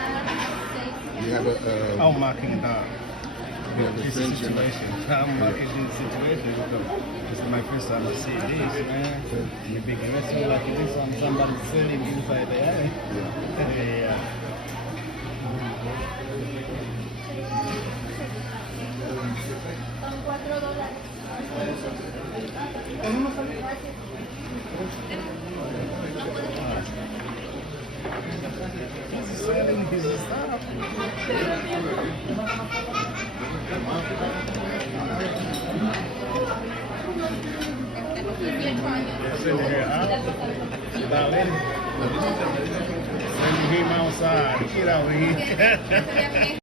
You have a. I'm marking down. You have a It's a friendship. situation. I'm marking the situation because it's my first time to see this, man. The big investment like this one, somebody selling inside the alley. Yeah. He's selling his stuff. Send her out. Darling. Send him outside. Get out of here.